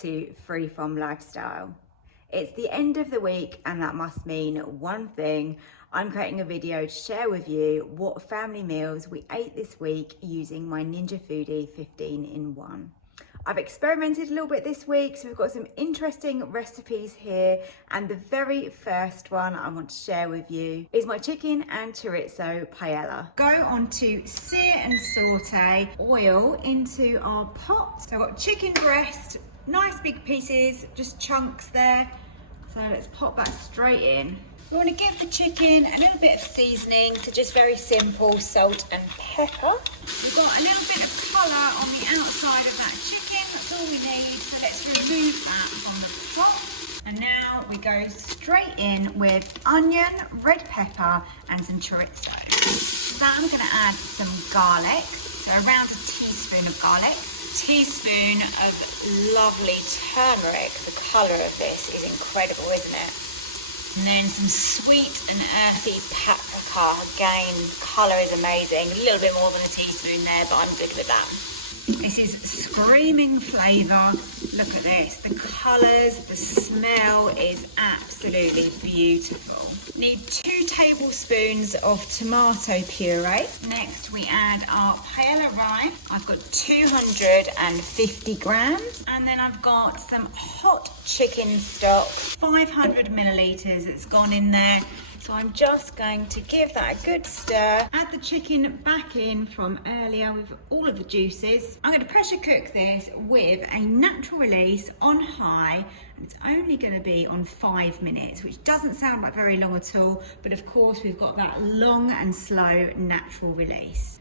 to Freeform Lifestyle. It's the end of the week and that must mean one thing. I'm creating a video to share with you what family meals we ate this week using my Ninja Foodi 15-in-1. I've experimented a little bit this week, so we've got some interesting recipes here, and the very first one I want to share with you is my chicken and chorizo paella. Go on to sear and saute oil into our pot. So I've got chicken breast, nice big pieces, just chunks there. So let's pop that straight in. We want to give the chicken a little bit of seasoning, so just very simple salt and pepper. We've got a little bit of colour on the outside of that chicken, that's all we need. So let's remove that from the pot. And now we go straight in with onion, red pepper and some chorizo. So that I'm going to add some garlic, so around a teaspoon of garlic. Teaspoon of lovely turmeric. The colour of this is incredible, isn't it? And then some sweet and earthy paprika. Again, colour is amazing. A little bit more than a teaspoon there, but I'm good with that. This is screaming flavour. Look at this. The colours, the smell is absolutely beautiful. Need 2 tablespoons of tomato puree. Next we add our paella rye. I've got 250 grams. And then I've got some hot chicken stock, 500 millilitres that's gone in there. So I'm just going to give that a good stir. Add the chicken back in from earlier with all of the juices. I'm going to pressure cook this with a natural release on high. It's only going to be on 5 minutes, which doesn't sound like very long at all, but of course we've got that long and slow natural release.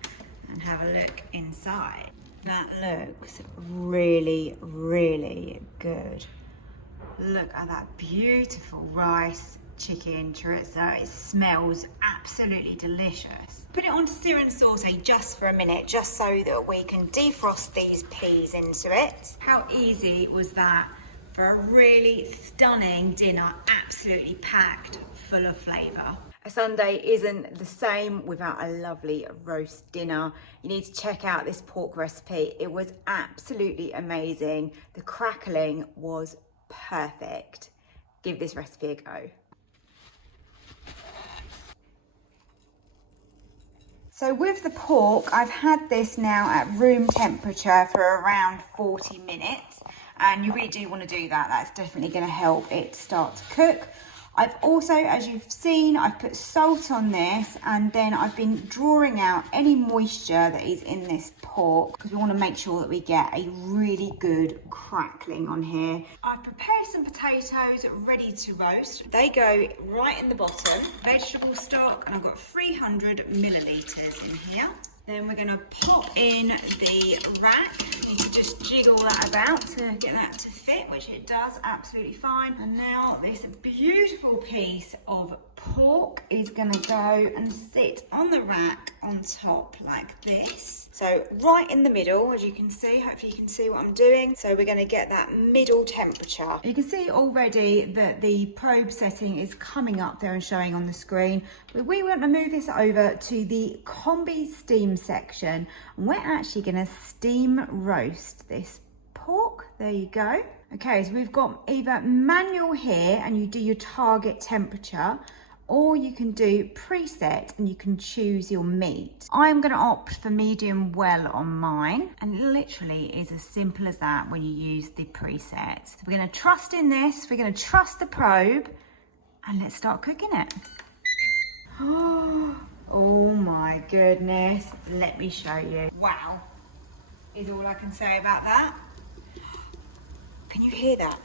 And have a look inside. That looks really, really good. Look at that beautiful rice, chicken, chorizo. It smells absolutely delicious. Put it onto sear and saute just for a minute, just so that we can defrost these peas into it. How easy was that for a really stunning dinner, absolutely packed full of flavour. A Sunday isn't the same without a lovely roast dinner. You need to check out this pork recipe. It was absolutely amazing. The crackling was perfect. Give this recipe a go. So with the pork, I've had this now at room temperature for around 40 minutes. And you really do want to do that. That's definitely going to help it start to cook. I've also, as you've seen, I've put salt on this, and then I've been drawing out any moisture that is in this pork because we want to make sure that we get a really good crackling on here. I've prepared some potatoes ready to roast. They go right in the bottom. Vegetable stock, and I've got 300 millilitres in here. Then we're going to pop in the rack. You need to just jiggle that about to get that to fit, which it does absolutely fine. And now this beautiful piece of pork is going to go and sit on the rack on top like this. So right in the middle, as you can see, hopefully you can see what I'm doing. So we're going to get that middle temperature. You can see already that the probe setting is coming up there and showing on the screen. But we want to move this over to the combi steam section, and we're actually going to steam roast this pork. There you go. Okay, so we've got either manual here and you do your target temperature, or you can do preset and you can choose your meat. I'm going to opt for medium well on mine, and it literally is as simple as that when you use the preset. So we're going to trust in this, we're going to trust the probe, and let's start cooking it. Oh my goodness, let me show you. Wow, is all I can say about that. Can you hear that?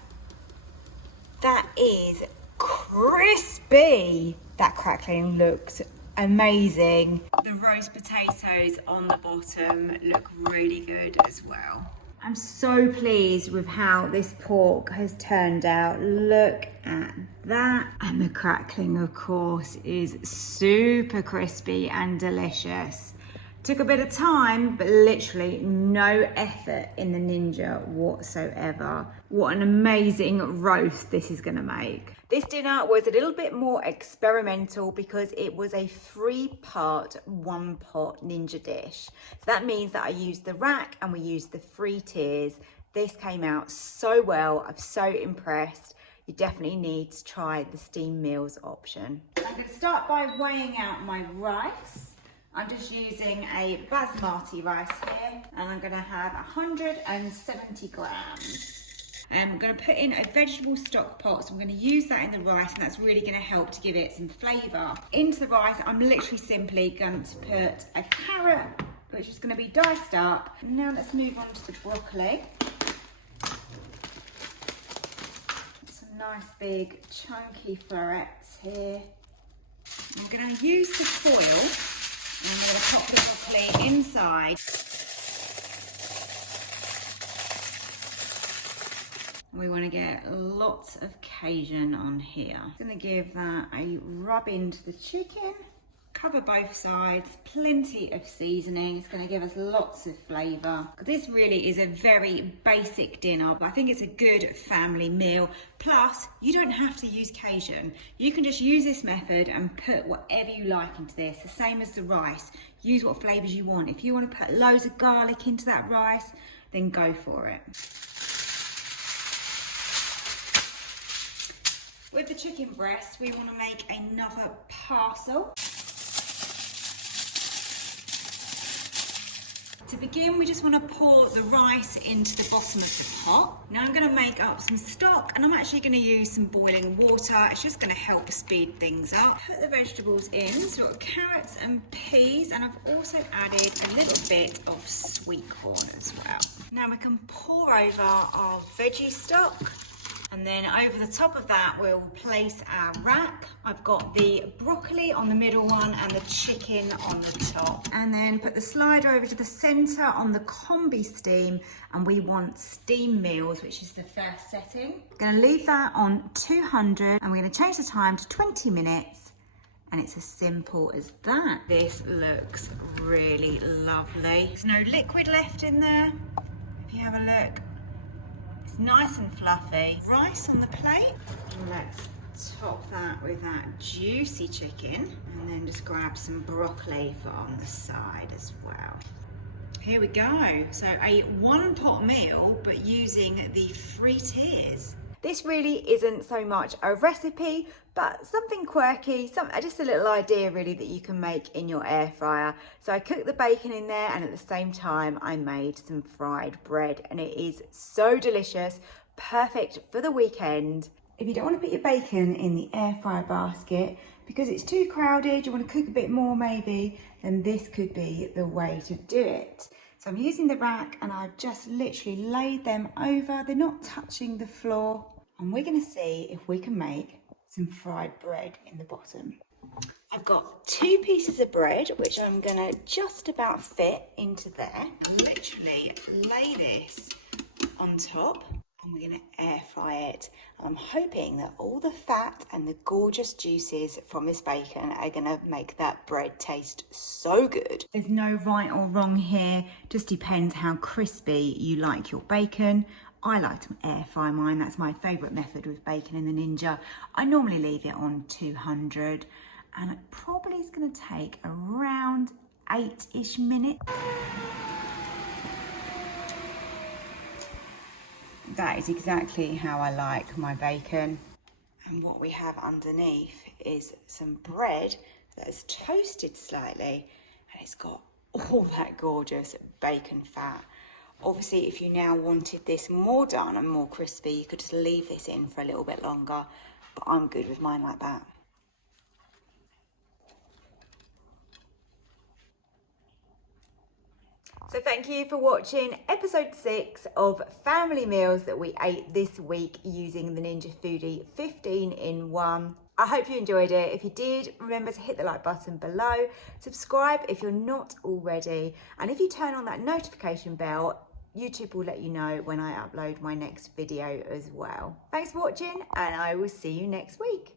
That is crispy. That crackling looks amazing. The roast potatoes on the bottom look really good as well. I'm so pleased with how this pork has turned out. Look at that. And the crackling, of course, is super crispy and delicious. Took a bit of time, but literally no effort in the Ninja whatsoever. What an amazing roast this is gonna make. This dinner was a little bit more experimental because it was a 3-part, 1-pot Ninja dish. So that means that I used the rack and we used the 3 tiers This came out so well. I'm so impressed. You definitely need to try the steam meals option. I'm going to start by weighing out my rice. I'm just using a basmati rice here, and I'm going to have 170 grams. I'm going to put in a vegetable stock pot, so I'm going to use that in the rice, and that's really going to help to give it some flavour. Into the rice, I'm literally simply going to put a carrot, which is going to be diced up. Now let's move on to the broccoli. Some nice big chunky florets here. I'm going to use the foil, and I'm going to pop the broccoli inside. We want to get lots of Cajun on here. I'm going to give that a rub into the chicken. Cover both sides, plenty of seasoning. It's going to give us lots of flavour. This really is a very basic dinner, but I think it's a good family meal. Plus, you don't have to use Cajun. You can just use this method and put whatever you like into this. The same as the rice. Use what flavours you want. If you want to put loads of garlic into that rice, then go for it. With the chicken breast, we want to make another parcel. To begin, we just want to pour the rice into the bottom of the pot. Now I'm going to make up some stock, and I'm actually going to use some boiling water. It's just going to help speed things up. Put the vegetables in, so we've got carrots and peas, and I've also added a little bit of sweet corn as well. Now we can pour over our veggie stock. And then over the top of that, we'll place our rack. I've got the broccoli on the middle one and the chicken on the top. And then put the slider over to the center on the combi steam. And we want steam meals, which is the first setting. Gonna leave that on 200, and we're gonna change the time to 20 minutes. And it's as simple as that. This looks really lovely. There's no liquid left in there. If you have a look. It's nice and fluffy. Rice on the plate. Let's top that with that juicy chicken, and then just grab some broccoli for on the side as well. Here we go. So a one pot meal, but using the 3 tiers. This really isn't so much a recipe, but something quirky, just a little idea really that you can make in your air fryer. So I cooked the bacon in there, and at the same time I made some fried bread, and it is so delicious, perfect for the weekend. If you don't want to put your bacon in the air fryer basket because it's too crowded, you want to cook a bit more maybe, then this could be the way to do it. So I'm using the rack, and I've just literally laid them over. They're not touching the floor. And we're going to see if we can make some fried bread in the bottom. I've got 2 pieces of bread, which I'm going to just about fit into there. Literally lay this on top, and we're going to air fry it. I'm hoping that all the fat and the gorgeous juices from this bacon are going to make that bread taste so good. There's no right or wrong here, just depends how crispy you like your bacon. I like to air fry mine. That's my favourite method with bacon in the Ninja. I normally leave it on 200, and it probably is going to take around 8-ish minutes. That is exactly how I like my bacon. And what we have underneath is some bread that is toasted slightly, and it's got all that gorgeous bacon fat. Obviously, if you now wanted this more done and more crispy, you could just leave this in for a little bit longer, but I'm good with mine like that. So thank you for watching episode 6 of family meals that we ate this week using the Ninja Foodi 15-in-1. I hope you enjoyed it. If you did, remember to hit the like button below, subscribe if you're not already, and if you turn on that notification bell, YouTube will let you know when I upload my next video as well. Thanks for watching, and I will see you next week.